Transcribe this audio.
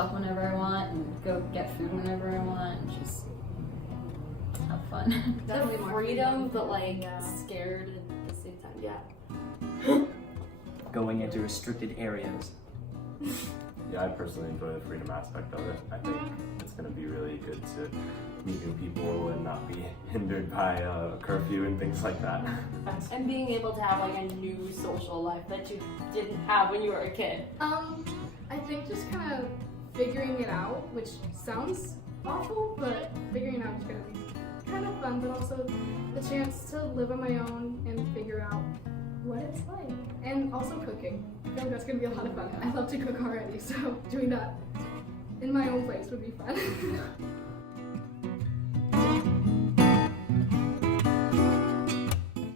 shop whenever I want and go get food whenever I want and just have fun. Definitely The more freedom, but like Yeah. scared at the same time. Yeah. Going into restricted areas. Yeah, I personally enjoy the freedom aspect of it. I think it's going to be really good to meet new people and not be hindered by a curfew and things like that. And being able to have like a new social life that you didn't have when you were a kid. I think just kind of figuring it out, which sounds awful, but figuring it out is gonna be kind of fun, but also the chance to live on my own and figure out what it's like. And also cooking. I feel like that's gonna be a lot of fun. I love to cook already, so doing that in my own place would be fun.